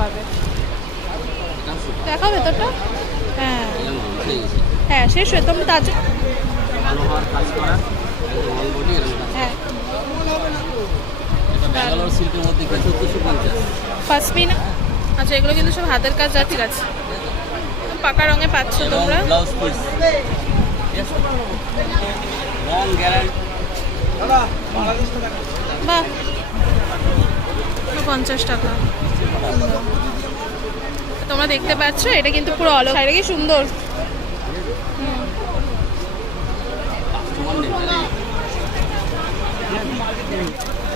পাবে দেখাও ভেতরটা। হ্যাঁ। হ্যাঁ শেষ হয়ে তোমরা তাজ। হ্যাঁ। পাসমিনা। আচ্ছা এগুলো কিন্তু সব হাতের কাজ, যা ঠিক আছে। পাকা রঙে পাচ্ছ তোমরা। বাহ। পঞ্চাশ টাকা। তোমরা দেখতে পাচ্ছ এটা কিন্তু পুরো অলো এটা কি সুন্দর।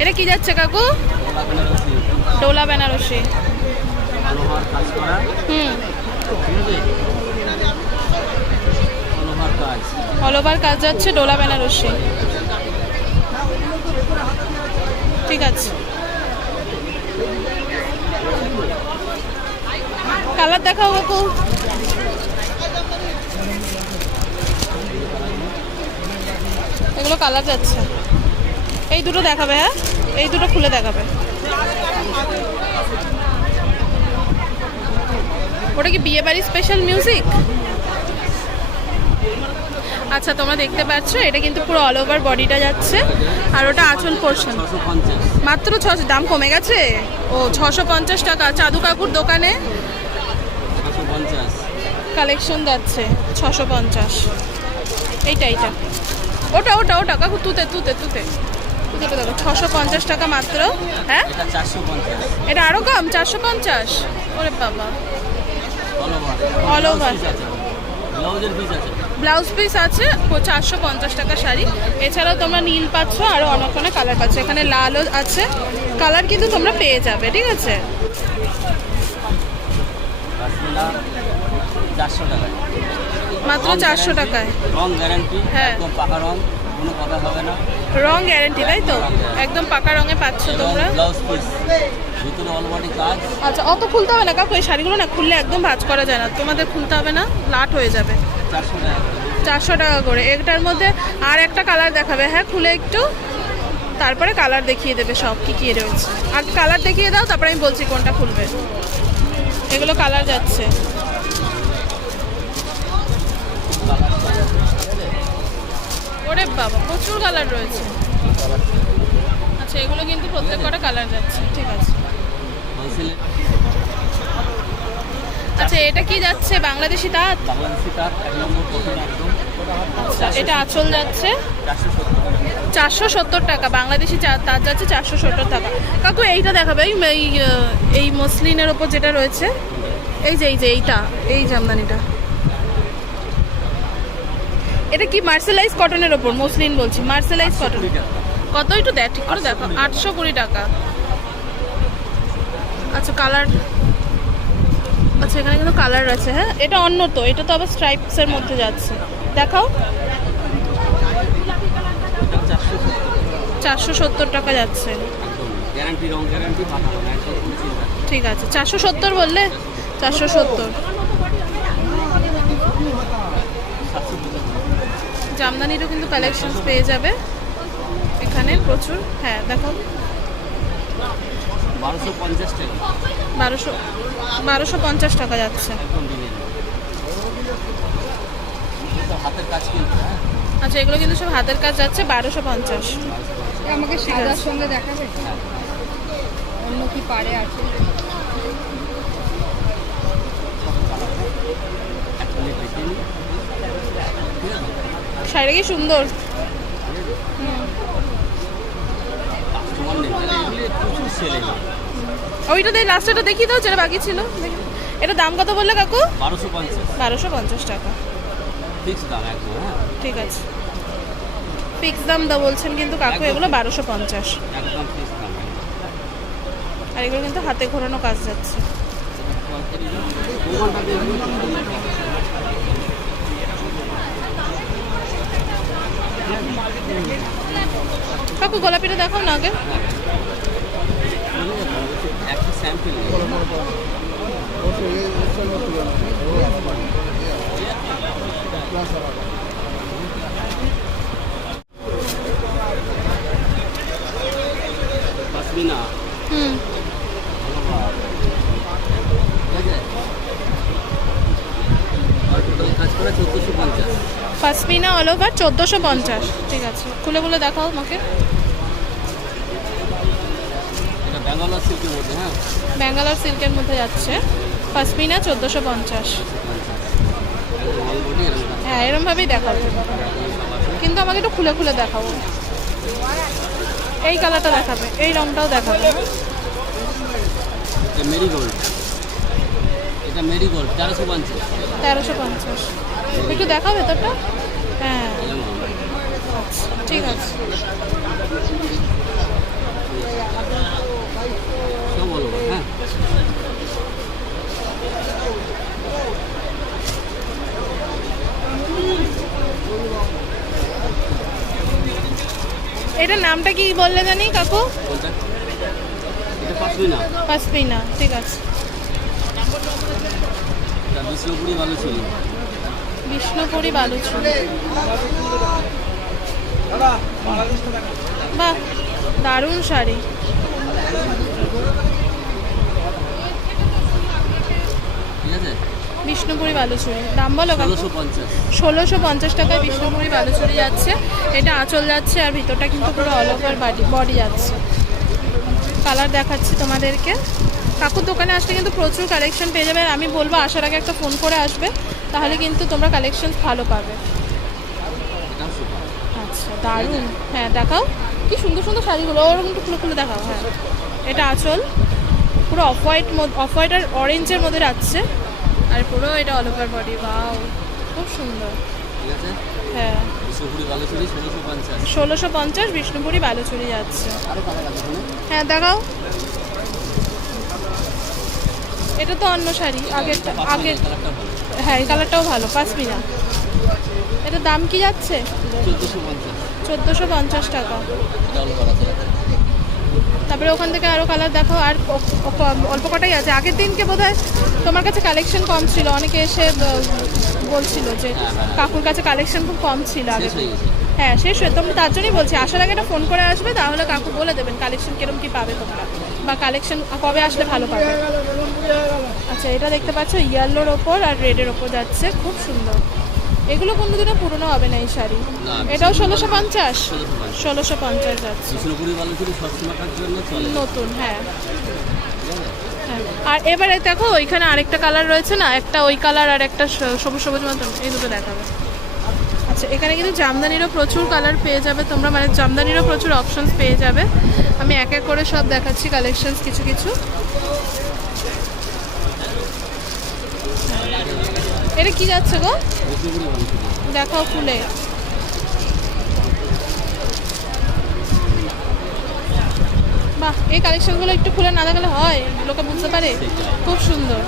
এটা কি যাচ্ছে কাকু? ডোলা বেনারসি। হুম। ঠিক আছে আলোহার কাজ অল ওভার কাজ যাচ্ছে ডোলা বেনারসি। ঠিক আছে। কালার দেখাও কাকু এগুলো কালার যাচ্ছে। এই দুটো দেখাবে হ্যাঁ? এই দুটো খুলে দেখাবে। ওটা কি বিয়ে বাড়ির স্পেশাল মিউজিক আচ্ছা তোমরা দেখতে পাচ্ছ, এটা কিন্তু পুরো অল ওভার বডিটা যাচ্ছে। আর ওটা আঁচল পোর্শন মাত্র ছশো দাম কমে গেছে? ও, ছশো পঞ্চাশ টাকা। চাদু কাকুর দোকানে কালেকশন যাচ্ছে ছশো পঞ্চাশ। এইটা এইটা। ওটা ওটা ওটা কাকু তুতে তুতে তুতে। তুতে দেখো ছশো পঞ্চাশ টাকা মাত্র। হ্যাঁ? এটা আরও কম? চারশো পঞ্চাশ? ওরে বাবা। অল ওভার All পিস আছে। ব্লাউজ পিস আছে চারশো পঞ্চাশ টাকা শাড়ি। এছাড়াও তোমরা নীল পাচ্ছ আরও অনেক অনেক কালার পাচ্ছ। এখানে লালও আছে। কালার কিন্তু তোমরা পেয়ে যাবে ঠিক আছে? চারশো টাকায়। মাত্র চারশো টাকায়? রং গ্যারান্টি হ্যাঁ। একদম পাকা রং কোনো কথা হবে না। রং গ্যারেন্টি তাই তো? একদম পাকা রঙে পাচ্ছ তোমরা। ব্লাউজ পিস ভিতরে অল বডি কাজ। আচ্ছা অত খুলতে হবে না। কাকু এই শাড়িগুলো না খুললে একদম ভাজ করা যায় না। তোমাদের খুলতে হবে না লাট হয়ে যাবে। চারশো টাকা চারশো টাকা করে। এটার মধ্যে আর একটা কালার দেখাবে। হ্যাঁ খুলে একটু। তারপরে কালার দেখিয়ে দেবে সব কি কি রয়েছে। আর কালার দেখিয়ে দাও তারপরে আমি বলছি কোনটা খুলবে। এগুলো কালার যাচ্ছে। ওরে বাবা, প্রচুর কালার রয়েছে। আচ্ছা এগুলো কিন্তু প্রত্যেক কটা কালার যাচ্ছে, ঠিক আছে। আচ্ছা এটা কি যাচ্ছে? বাংলাদেশি তাঁত? বাংলাদেশি আচ্ছা এটা আঁচল যাচ্ছে। চারশো সত্তর টাকা, বাংলাদেশি তার যাচ্ছে চারশো সত্তর টাকা। কাকু, এইটা দেখাবে এই এই মসলিনের ওপর যেটা রয়েছে, এই যে এই যে, এইটা, এই জামদানিটা। এটা কি মার্সেলাইজ কটনের ওপর? মসলিন বলছি মার্সেলাইজ কটন কত একটু দেখ ঠিক করে দেখো। আটশো কুড়ি টাকা। আচ্ছা কালার। আচ্ছা এখানে কিন্তু কালার আছে হ্যাঁ? এটা অন্য তো এটা তো আবার স্ট্রাইপসের মধ্যে যাচ্ছে। দেখাও। চারশো সত্তর টাকা যাচ্ছে। ঠিক আছে চারশো সত্তর বললে? চারশো সত্তর সাতশো পঞ্চাশ জামদানিরও কিন্তু কালেকশন পেয়ে যাবে। এখানে প্রচুর হ্যাঁ দেখো। বারোশো পঞ্চাশ টাকা বারোশো পঞ্চাশ টাকা যাচ্ছে। আচ্ছা এগুলো কিন্তু সব হাতের কাজ যাচ্ছে বারোশো পঞ্চাশ। আমাকে সাদার সঙ্গে দেখাবে? অন্য কি পারে দেখে আছে শাড়িটা কি সুন্দর? ওইটা দিয়ে লাস্টটা দেখিয়ে দাও যেটা বাকি ছিল। এটা দাম কত বললে কাকু? বারোশো পঞ্চাশ বারোশো পঞ্চাশ টাকা। ঠিক আছে। ফিক্স দাম দাও বলছেন কিন্তু কাকু এগুলো বারোশো পঞ্চাশ। আর এগুলো কিন্তু হাতে ঘোরানো কাজ যাচ্ছে। কাকু গোলাপিটা দেখাও না আগে। হুম। পাসমিনা অল ওভার চোদ্দোশো পঞ্চাশ। ঠিক আছে। খুলে খুলে দেখাও আমাকে। ব্যাঙ্গালোর সিল্কের মধ্যে হ্যাঁ? ব্যাঙ্গালোর সিল্কের মধ্যে যাচ্ছে। পাসমিনা চোদ্দোশো পঞ্চাশ। হ্যাঁ এরমভাবেই দেখাও কিন্তু আমাকে একটু খুলে খুলে দেখাবো। এই কালারটা দেখাবে এই রংটাও দেখাবে হ্যাঁ? এটা মেরিগোল্ড। এটা মেরিগোল্ড তেরোশো পঞ্চাশ। তেরোশো পঞ্চাশ। একটু দেখাও ভেতরটা হ্যাঁ। ঠিক আছে। সব বলো হ্যাঁ। এটার নামটা কি বললে জানি কাকু? কোনটা এটা পাঁচমি না ঠিক আছে। বিষ্ণুপুরি ভালো ছিল। বিষ্ণুপুরি বালুচুরি বাহ দারুণ শাড়ি। বিষ্ণুপুরি বালুচুরি। দাম বলো ষোলোশো পঞ্চাশ। টাকায় বিষ্ণুপুরি বালুচুরি যাচ্ছে। এটা আঁচল যাচ্ছে আর ভিতরটা কিন্তু পুরো অল ওভার বাড়ি বডি যাচ্ছে। কালার দেখাচ্ছি তোমাদেরকে। কাকুর দোকানে আসলে কিন্তু প্রচুর কালেকশন পেয়ে যাবে। আর আমি বলব আসার আগে একটা ফোন করে আসবে। তাহলে কিন্তু তোমরা কালেকশন ভালো পাবে। আচ্ছা দারুণ। হ্যাঁ দেখাও। কি সুন্দর সুন্দর শাড়িগুলো ওরকম একটু খুলে খুলে দেখাও হ্যাঁ। এটা আঁচল পুরো অফ হোয়াইট অফ হোয়াইট আর অরেঞ্জের মধ্যে যাচ্ছে। আর পুরো এটা অল ওভার বডি বাও খুব সুন্দর। হ্যাঁ। ষোলোশো পঞ্চাশ। বিষ্ণুপুরি বালুচুরি যাচ্ছে। হ্যাঁ দেখাও। এটা তো অন্য শাড়ি আগেরটা আগের হ্যাঁ এই কালারটাও ভালো পাঁচমিনা এটা দাম কি যাচ্ছে? চোদ্দোশো পঞ্চাশ। চোদ্দোশো পঞ্চাশ টাকা। তারপরে ওখান থেকে আরও কালার দেখো আর অল্প কটাই আছে। আগের দিনকে বোধহয় তোমার কাছে কালেকশন কম ছিল। অনেকে এসে বলছিল যে কাকুর কাছে কালেকশন খুব কম ছিল আগে হয়ে হ্যাঁ শেষ হয়ে তোমরা তার জন্যই বলছি আসার আগে একটা ফোন করে আসবে তাহলে কাকু বলে দেবেন কালেকশন কিরম কি পাবে তোমরা। বা কালেকশন কবে আসলে ভালো পাবে। আচ্ছা এটা দেখতে পাচ্ছ ইয়েলোর ওপর আর রেডের ওপর যাচ্ছে। খুব সুন্দর। এগুলো কোনোদিনও পুরনো হবে না এই শাড়ি। এটাও ষোলোশো পঞ্চাশ? ষোলোশো পঞ্চাশ। যাচ্ছে নতুন হ্যাঁ। হ্যাঁ। আর এবারে দেখো ওইখানে আরেকটা কালার রয়েছে না? একটা ওই কালার আর একটা সবুজ সবুজ মতন। এই দুটো দেখাবে। আচ্ছা এখানে কিন্তু জামদানিরও প্রচুর কালার পেয়ে যাবে তোমরা। মানে জামদানিরও প্রচুর অপশনস পেয়ে যাবে। আমি এক এক করে সব দেখাচ্ছি কালেকশনস কিছু কিছু। এটা কি যাচ্ছে গো? দেখাও খুলে। বাহ এই কালেকশনগুলো একটু খুলে না দেখালে হয়? লোকে বুঝতে পারে? খুব সুন্দর।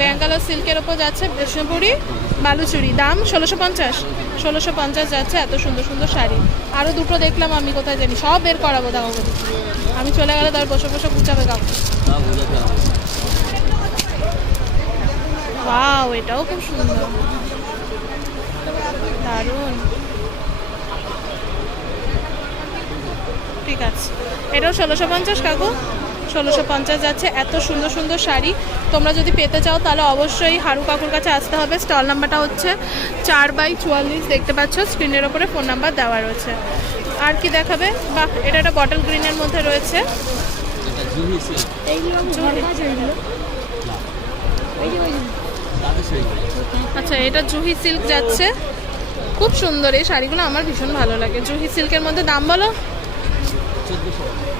ব্যাঙ্গালোর সিল্কের হ্যাঁ? ওপর যাচ্ছে বিষ্ণুপুরি বালুচুরি। দাম ষোলোশো পঞ্চাশ। ষোলোশো পঞ্চাশ যাচ্ছে এত সুন্দর সুন্দর শাড়ি। আরও দুটো দেখলাম আমি কোথায় জানি। সব বের করাবো দেখো বলি আমি চলে গেলে তার বসে বসে গুছাবে হবে। ওয়াও এটাও খুব সুন্দর। দারুণ। ঠিক আছে। এটাও ষোলোশো পঞ্চাশ কাকু? ষোলোশো পঞ্চাশ যাচ্ছে। এত সুন্দর সুন্দর শাড়ি। তোমরা যদি পেতে চাও তাহলে অবশ্যই হারু কাকুর কাছে আসতে হবে। স্টল নাম্বারটা হচ্ছে চার বাই চুয়াল্লিশ। দেখতে পাচ্ছ স্ক্রিনের ওপরে ফোন নাম্বার দেওয়া রয়েছে। আর কি দেখাবে? বাহ এটা একটা বটল গ্রিনের মধ্যে রয়েছে। এইগুলো আচ্ছা এটা জুহি সিল্ক যাচ্ছে। খুব সুন্দর এই শাড়িগুলো, আমার ভীষণ ভালো লাগে। জুহি সিল্কের মধ্যে দাম বলো?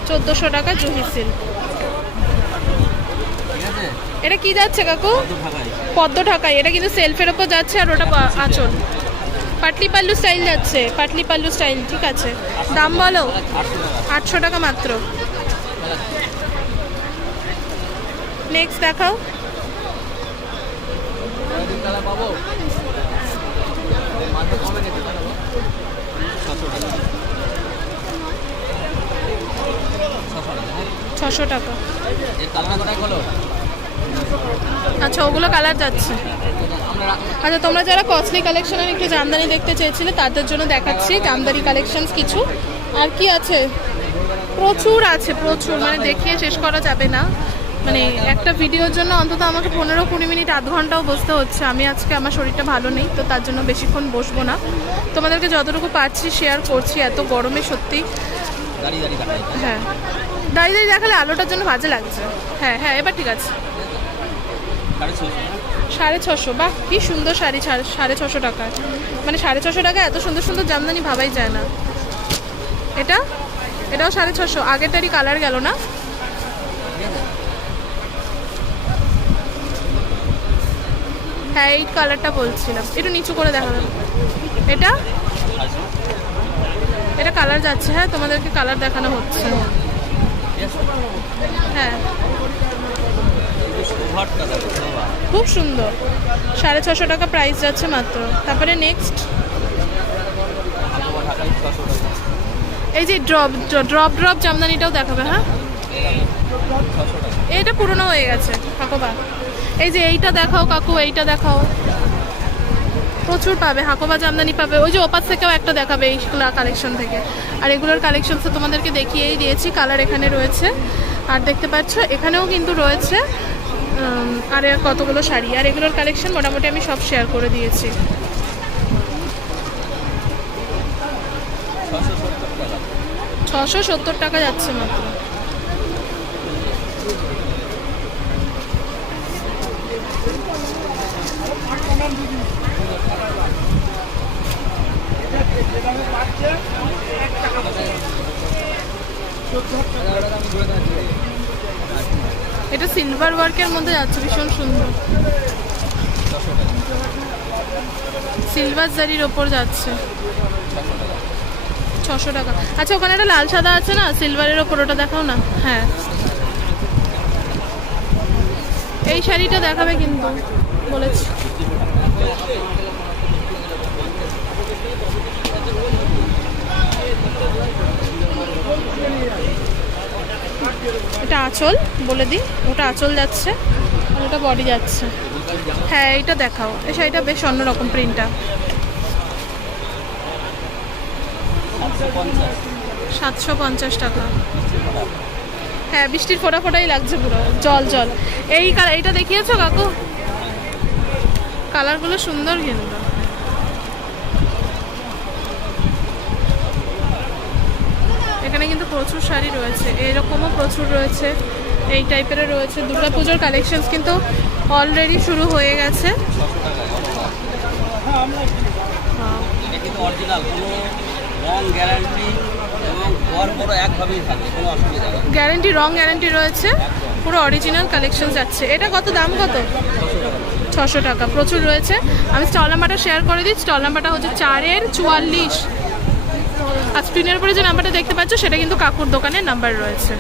চোদ্দোশো টাকা জুহি সিল্ক। এটা কি যাচ্ছে, কাকু? পদ্ম ঢাকাই। এটা কিন্তু সেলফের ওপর যাচ্ছে আর ওটা আঁচল। পাটলি পাল্লু স্টাইল যাচ্ছে। পাটলি পাল্লু স্টাইল, ঠিক আছে। দাম বলো? আটশো টাকা মাত্র। নেক্সট দেখাও। পাবো? মাত্র কমে ছশো টাকা। ছশো টাকা। ছশো আচ্ছা ওগুলো কালার যাচ্ছে। আচ্ছা তোমরা যারা কস্টলি কালেকশনের একটু জামদানি দেখতে চেয়েছিলে তাদের জন্য দেখাচ্ছি জামদানি কালেকশনস কিছু। আর কি আছে? প্রচুর আছে প্রচুর। মানে দেখিয়ে শেষ করা যাবে না। মানে একটা ভিডিওর জন্য অন্তত আমাকে পনেরো কুড়ি মিনিট, আধ ঘন্টাও বসতে হচ্ছে। আমি আজকে আমার শরীরটা ভালো নেই, তো তার জন্য বেশিক্ষণ বসবো না। তোমাদেরকে যতটুকু পারছি শেয়ার করছি, এত গরমে সত্যি। হ্যাঁ। দাঁড়িয়ে দাঁড়িয়ে দেখালে আলোটার জন্য বাজে লাগছে। হ্যাঁ হ্যাঁ এবার ঠিক আছে। সাড়ে ছশো, বাহ, কি সুন্দর শাড়ি, সাড়ে ছশো টাকা। মানে সাড়ে ছশো টাকা এত সুন্দর সুন্দর জামদানি ভাবাই যায় না। এটা? এটাও সাড়ে ছশো, আগেরটারই কালার গেল না? হ্যাঁ এই কালারটা বলছিলাম। একটু নিচু করে দেখাবেন। এটা? এটা কালার যাচ্ছে হ্যাঁ তোমাদেরকে কালার দেখানো হচ্ছে। হ্যাঁ। খুব সুন্দর। সাড়ে ছশো টাকা প্রাইস যাচ্ছে মাত্র। তারপরে নেক্সট এই যে ড্রপ ড্রপ ড্রপ জামদানিটাও দেখাবে হ্যাঁ? এটা পুরনো হয়ে গেছে হাকোবা এই যে এইটা দেখাও কাকু, এইটা দেখাও। প্রচুর পাবে হাকোবা জামদানি পাবে। ওই যে ওপার থেকেও একটা দেখাবে এই কালেকশন থেকে। আর এগুলোর কালেকশন তো তোমাদেরকে দেখিয়েই দিয়েছি কালার এখানে রয়েছে। আর দেখতে পাচ্ছ, এখানেও কিন্তু রয়েছে আর কতগুলো শাড়ি। আর এগুলোর কালেকশন মোটামুটি আমি সব শেয়ার করে দিয়েছি। ছশো সত্তর টাকা যাচ্ছে মাত্র। এটা সিলভার ওয়ার্কের মধ্যে যাচ্ছে, ভীষণ সুন্দর। সিলভার জারির ওপর যাচ্ছে। ছশো টাকা। আচ্ছা ওখানে একটা লাল সাদা আছে না? সিলভারের ওপর, ওটা দেখাও না? হ্যাঁ। এই শাড়িটা দেখাবে কিন্তু, বলেছি। এটা আঁচল, বলে দিই। ওটা আঁচল যাচ্ছে আর ওটা বডি যাচ্ছে। হ্যাঁ এইটা দেখাও। এই শাড়িটা বেশ অন্যরকম প্রিন্টটা সাতশো পঞ্চাশ টাকা। হ্যাঁ বৃষ্টির ফোটা ফোটাই লাগছে পুরো। জল জল। এই এইটা দেখিয়েছো কাকু? কালারগুলো সুন্দর কিন্তু। এখানে কিন্তু প্রচুর শাড়ি রয়েছে এরকমও প্রচুর রয়েছে এই টাইপেরও রয়েছে। দুর্গাপুজোর কালেকশনস কিন্তু অলরেডি শুরু হয়ে গেছে। গ্যারেন্টি রং গ্যারেন্টি রয়েছে পুরো অরিজিনাল কালেকশন যাচ্ছে। এটা কত দাম কত? ছশো টাকা। প্রচুর রয়েছে। আমি স্টল নাম্বারটা শেয়ার করে দিই। স্টল নাম্বারটা হচ্ছে চারের চুয়াল্লিশ। আর স্ক্রিনের উপরে যে নাম্বারটা দেখতে পাচ্ছ, সেটা কিন্তু কাকুর দোকানের নাম্বার রয়েছে।